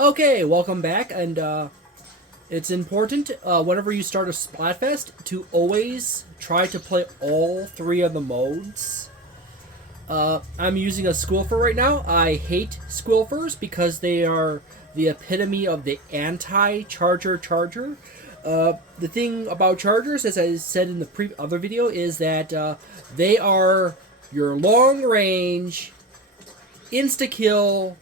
Okay, welcome back, and it's important whenever you start a Splatfest to always try to play all three of the modes. I'm using a Squilfer right now. I hate Squilfers because they are the epitome of the anti-charger charger. The thing about chargers, as I said in the other video, is that they are your long-range, insta-kill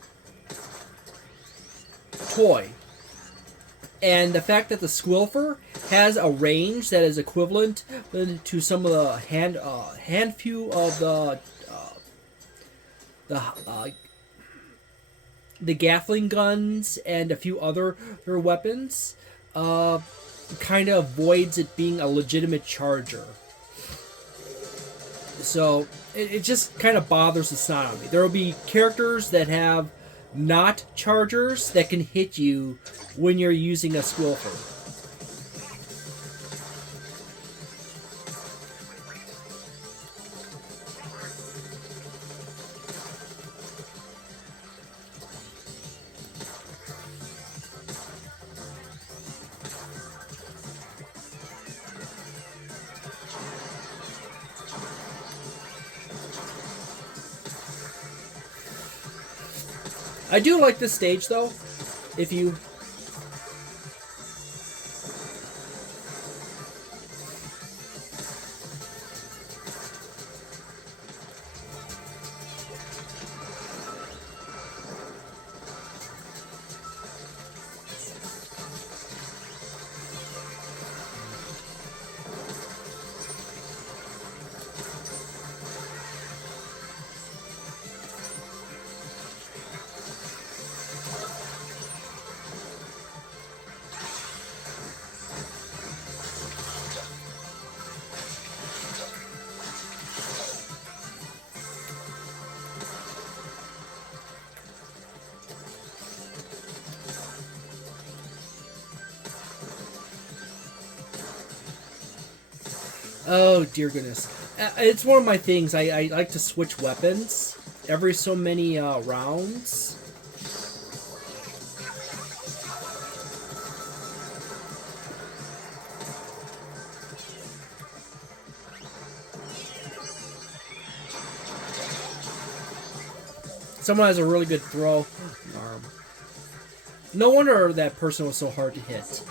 toy. And the fact that the Squilfer has a range that is equivalent to some of the hand few of the the Gatling guns and a few other weapons, kind of avoids it being a legitimate charger. So it just kind of bothers the snot on me. There will be characters that have not chargers that can hit you when you're using a Squilfer. I do like this stage though. If you oh dear goodness. It's one of my things. I like to switch weapons every so many rounds. Someone has a really good throw arm. No wonder that person was so hard to hit.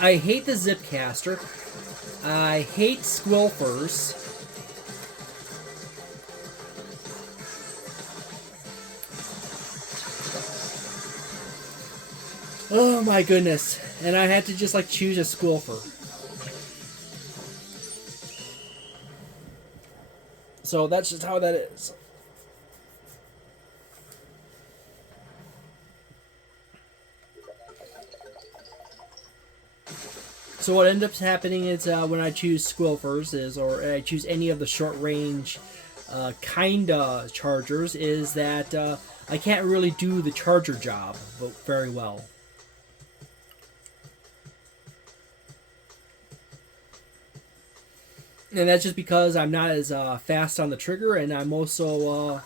I hate the Zipcaster. I hate Squilfers. Oh my goodness. And I had to just like choose a Squilfer. So that's just how that is. So what ends up happening is when I choose Squilfers or I choose any of the short range kinda chargers, is that I can't really do the charger job very well. And that's just because I'm not as fast on the trigger, and I'm also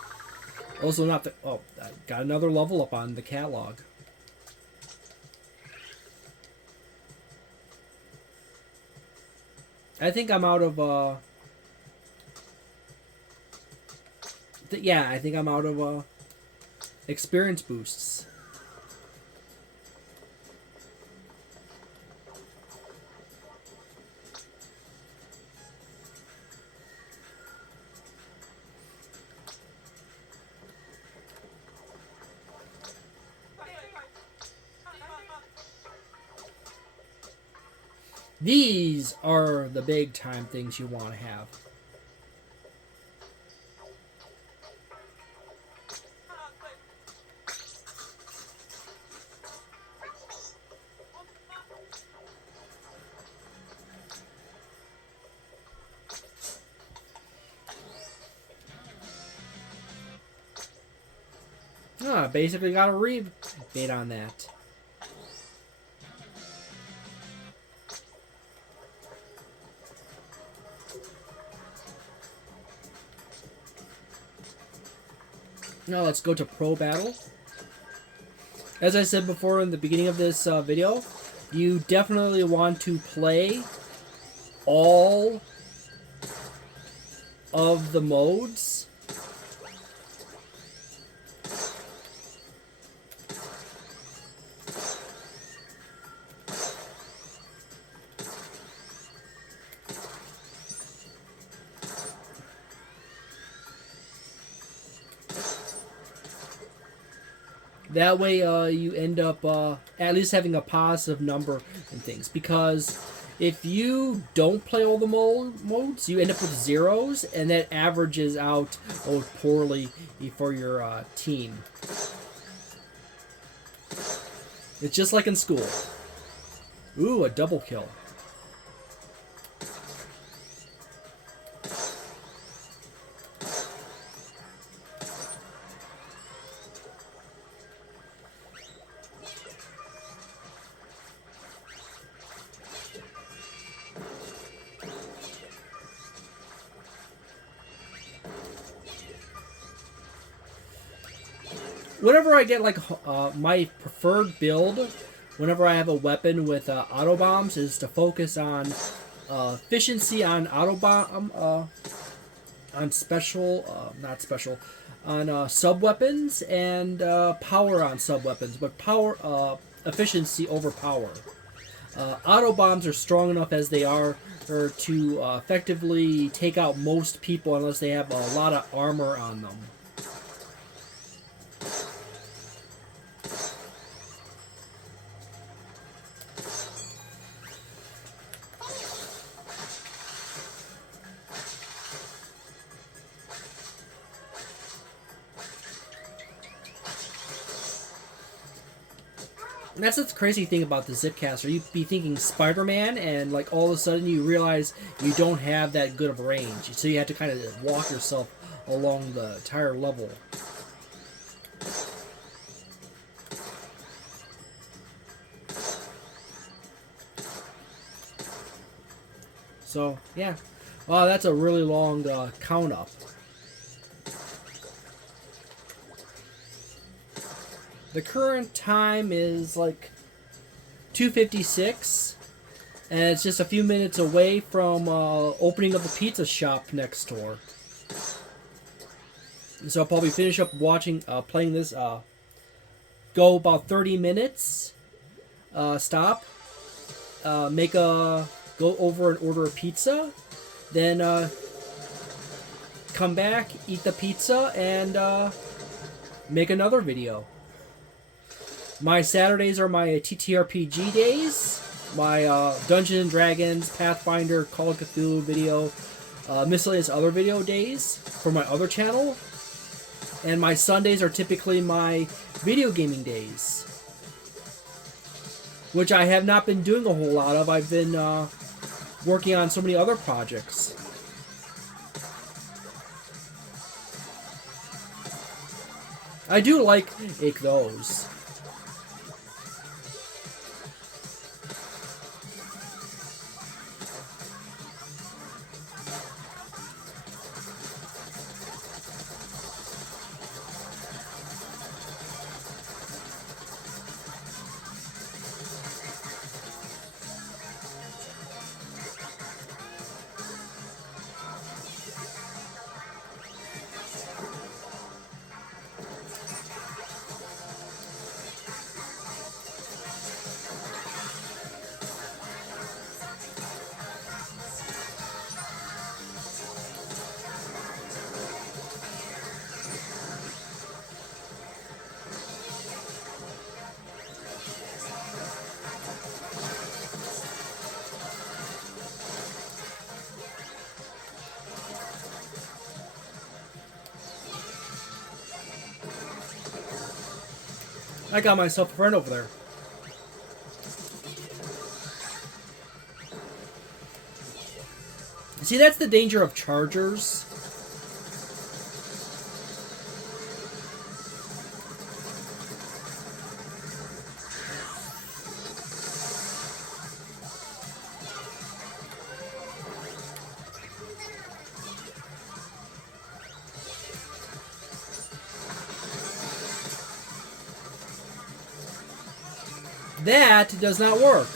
not the... Oh, I got another level up on the catalog. I think I'm out of, yeah, I think I'm out of, experience boosts. These are the big time things you want to have. Basically got a rebate on that. Now let's go to Pro Battle. As I said before in the beginning of this video, you definitely want to play all of the modes. That way you end up at least having a positive number and things. Because if you don't play all the modes, you end up with zeros, and that averages out poorly for your team. It's just like in school. Ooh, a double kill. Whenever I get like my preferred build, whenever I have a weapon with auto bombs, is to focus on efficiency on auto bomb, on special, not special, on sub weapons, and power on sub weapons, but power efficiency over power. Auto bombs are strong enough as they are to effectively take out most people unless they have a lot of armor on them. And that's the crazy thing about the Zipcaster. You'd be thinking Spider-Man, and like all of a sudden you realize you don't have that good of range. So you have to kind of walk yourself along the entire level. So, yeah. Wow, that's a really long count up. The current time is like 2:56, and it's just a few minutes away from opening of the pizza shop next door. So I'll probably finish up playing this, go about 30 minutes, stop, go over and order a pizza, then come back, eat the pizza, and make another video. My Saturdays are my TTRPG days, my Dungeons & Dragons, Pathfinder, Call of Cthulhu video, miscellaneous other video days for my other channel. And my Sundays are typically my video gaming days, which I have not been doing a whole lot of. I've been working on so many other projects. I do like those. I got myself a friend over there. See, that's the danger of chargers. That does not work.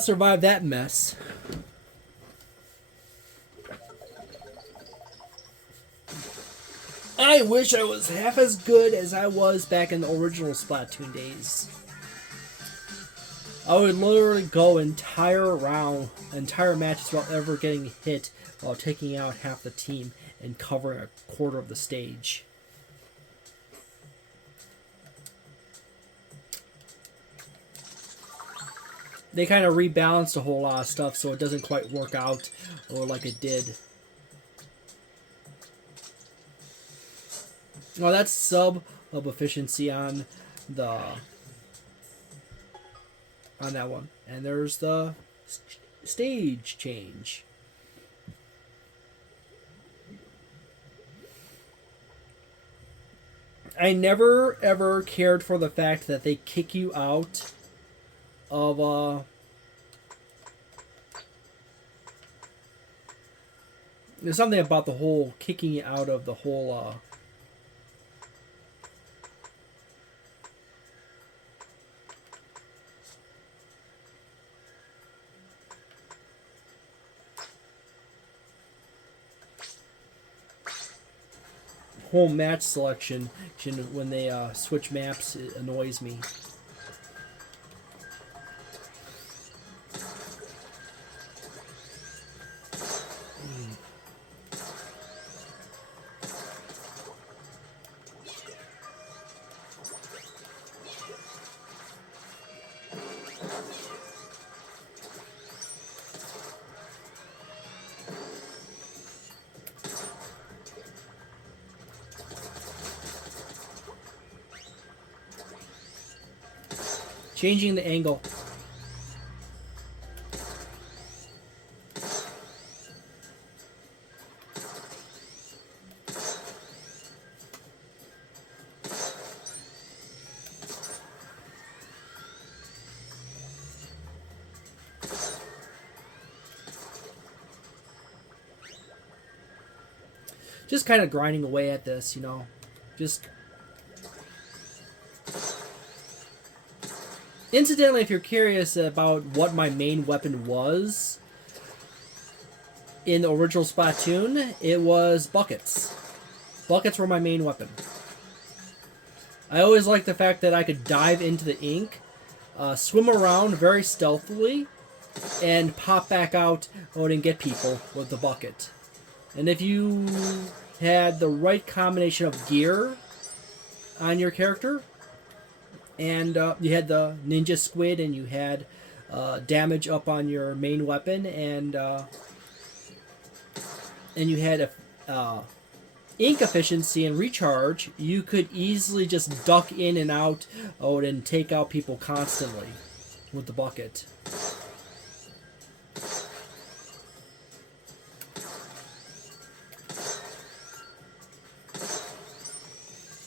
Survive that mess. I wish I was half as good as I was back in the original Splatoon days. I would literally go entire matches without ever getting hit while taking out half the team and covering a quarter of the stage. They kind of rebalanced a whole lot of stuff so it doesn't quite work out or like it did. Well, that's sub efficiency on that one. And there's the stage change. I never ever cared for the fact that they kick you out of there's something about the whole kicking you out of the whole whole match selection when they switch maps. It annoys me. Changing the angle. Just kind of grinding away at this, you know. Just... Incidentally, if you're curious about what my main weapon was in the original Splatoon, it was buckets. Buckets were my main weapon. I always liked the fact that I could dive into the ink, swim around very stealthily, and pop back out and get people with the bucket. And if you had the right combination of gear on your character, and you had the ninja squid, and you had damage up on your main weapon, and you had ink efficiency and recharge, you could easily just duck in and out and take out people constantly with the bucket.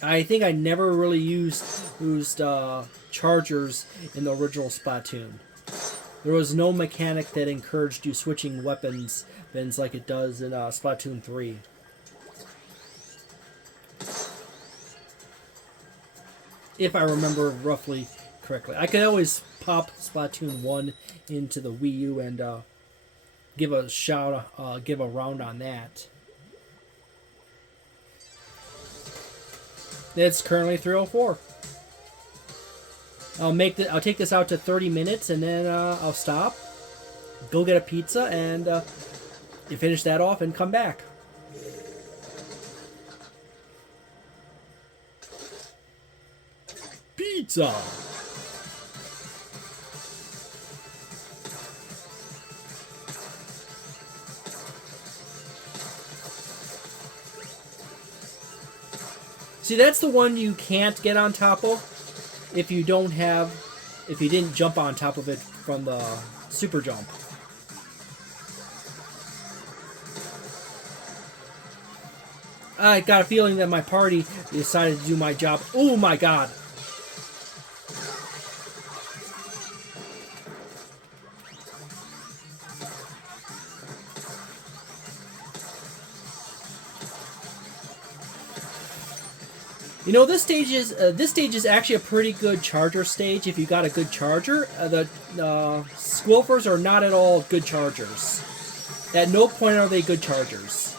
I think I never really used chargers in the original Splatoon. There was no mechanic that encouraged you switching weapons like it does in Splatoon 3. If I remember roughly correctly. I could always pop Splatoon 1 into the Wii U and give a round on that. It's currently 3:04. I'll take this out to 30 minutes and then I'll stop, go get a pizza, and you finish that off and come back. Pizza. See, that's the one you can't get on top of if you didn't jump on top of it from the super jump. I got a feeling that my party decided to do my job. Oh my god. You know, this stage is actually a pretty good charger stage if you got a good charger. The Squilfers are not at all good chargers. At no point are they good chargers.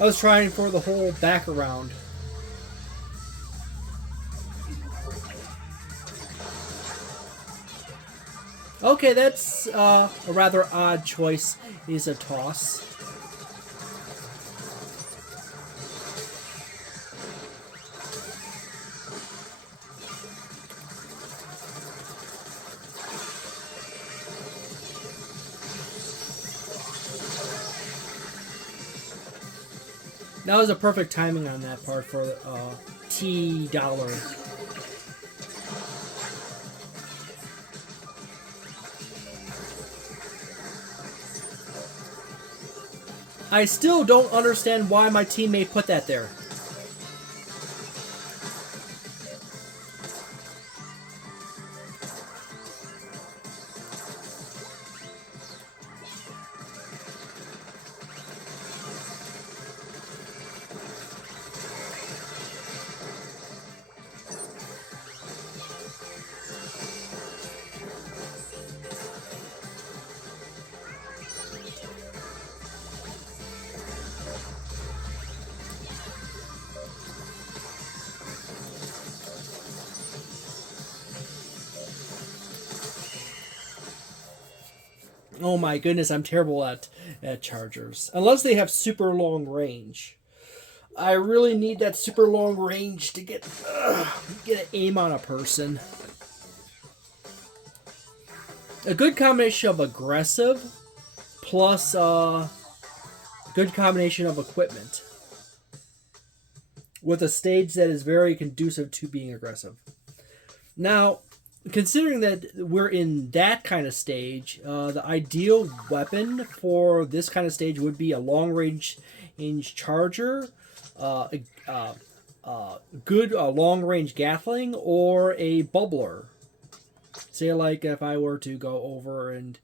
I was trying for the whole back around. Okay, that's a rather odd choice. Is a toss. That was a perfect timing on that part for T dollar. I still don't understand why my teammate put that there. Oh my goodness, I'm terrible at chargers. Unless they have super long range. I really need that super long range to get an aim on a person. A good combination of aggressive plus a good combination of equipment. With a stage that is very conducive to being aggressive. Now, considering that we're in that kind of stage, the ideal weapon for this kind of stage would be a long-range charger, good long-range Gatling, or a bubbler. Say, like, if I were to go over and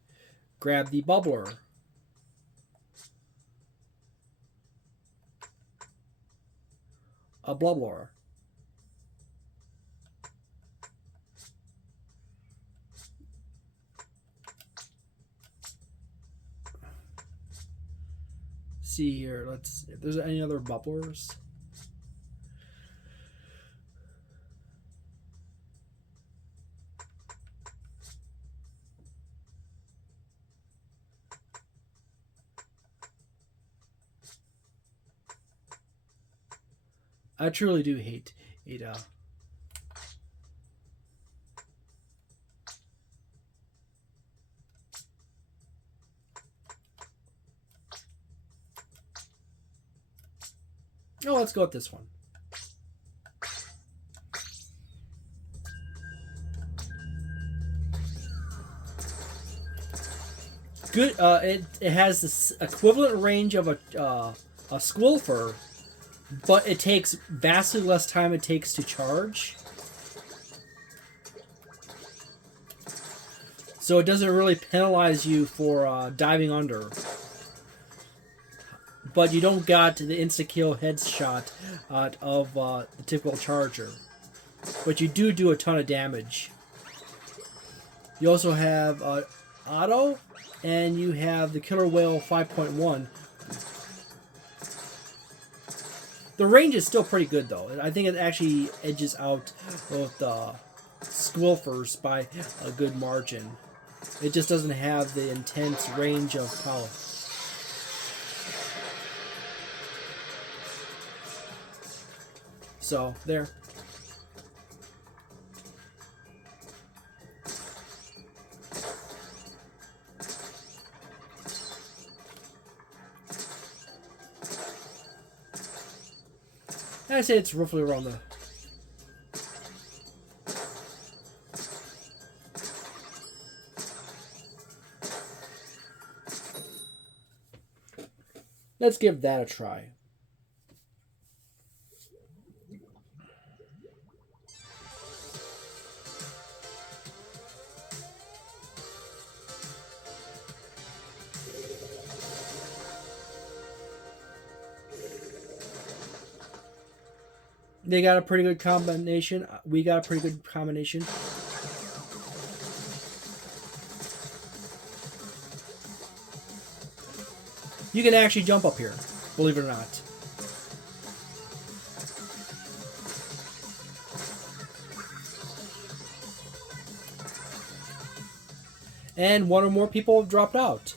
grab the bubbler. A bubbler. See here, let's if there's any other bubblers. I truly do hate it. Oh, let's go with this one. Good. It has this equivalent range of a Squilfer, but it takes vastly less time it takes to charge. So it doesn't really penalize you for diving under. But you don't got the insta-kill headshot of the typical charger. But you do a ton of damage. You also have auto, and you have the Killer Whale 5.1. The range is still pretty good, though. I think it actually edges out both the Squilfers by a good margin. It just doesn't have the intense range of power. So, there. I'd say it's roughly around the... Let's give that a try. They got a pretty good combination. We got a pretty good combination. You can actually jump up here, believe it or not. And one or more people have dropped out.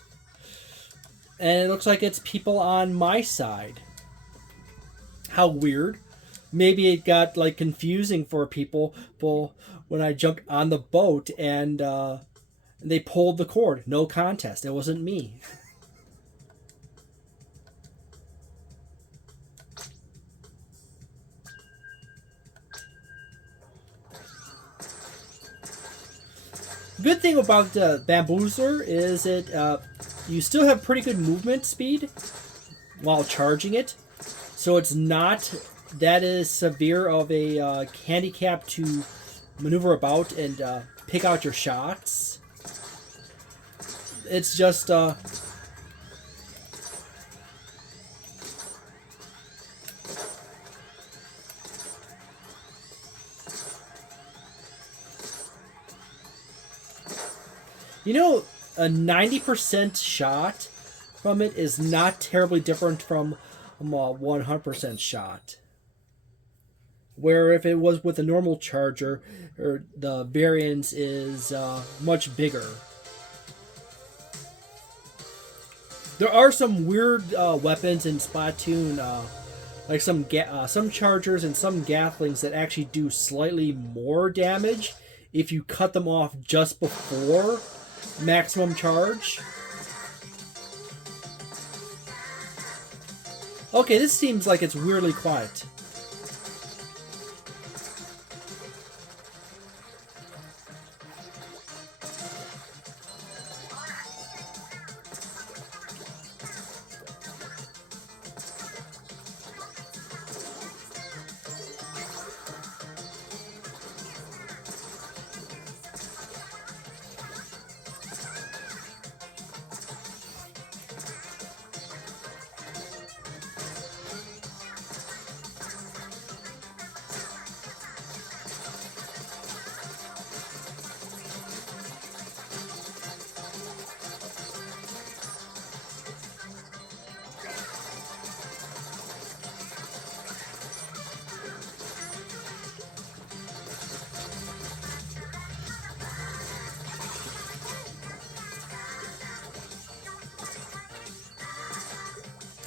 And it looks like it's people on my side. How weird. Maybe it got like confusing for people when I jumped on the boat and they pulled the cord. No contest. It wasn't me. Good thing about the Bamboozler is you still have pretty good movement speed while charging it, so it's not that is severe of a handicap to maneuver about and pick out your shots. It's just you know, a 90% shot from it is not terribly different from a 100% shot. Where if it was with a normal charger, or the variance is much bigger. There are some weird weapons in Splatoon, like some chargers and some Gatlings that actually do slightly more damage if you cut them off just before maximum charge. Okay, this seems like it's weirdly quiet.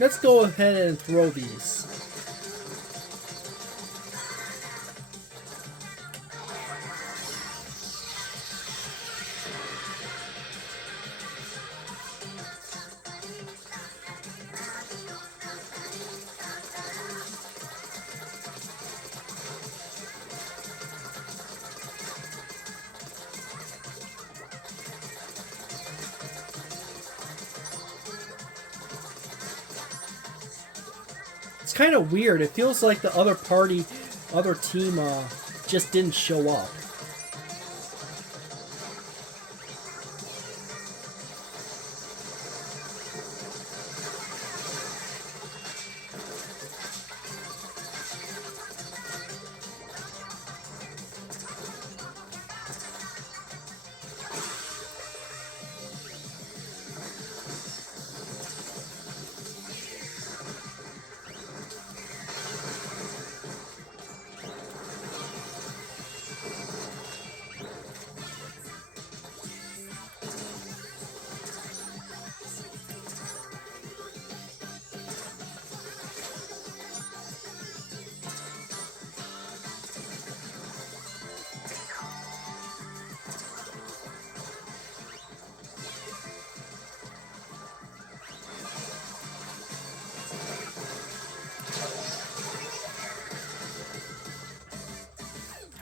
Let's go ahead and throw these. It's kind of weird. It feels like the other team, just didn't show up.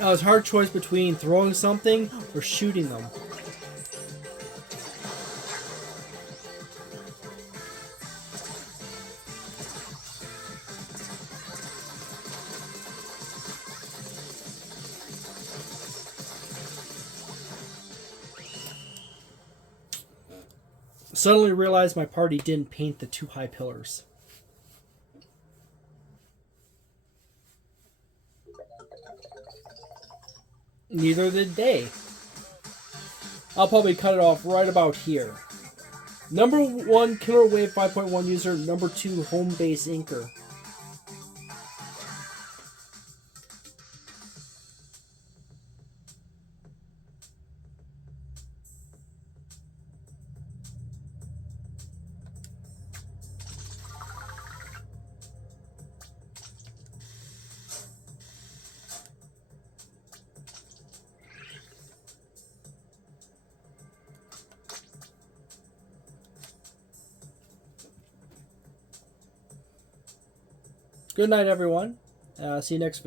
It was a hard choice between throwing something or shooting them. Suddenly realized my party didn't paint the 2 high pillars. Neither did they. I'll probably cut it off right about here. Number 1, Killer Wave 5.1 user. Number 2, Home Base Inker. Good night, everyone. See you next video.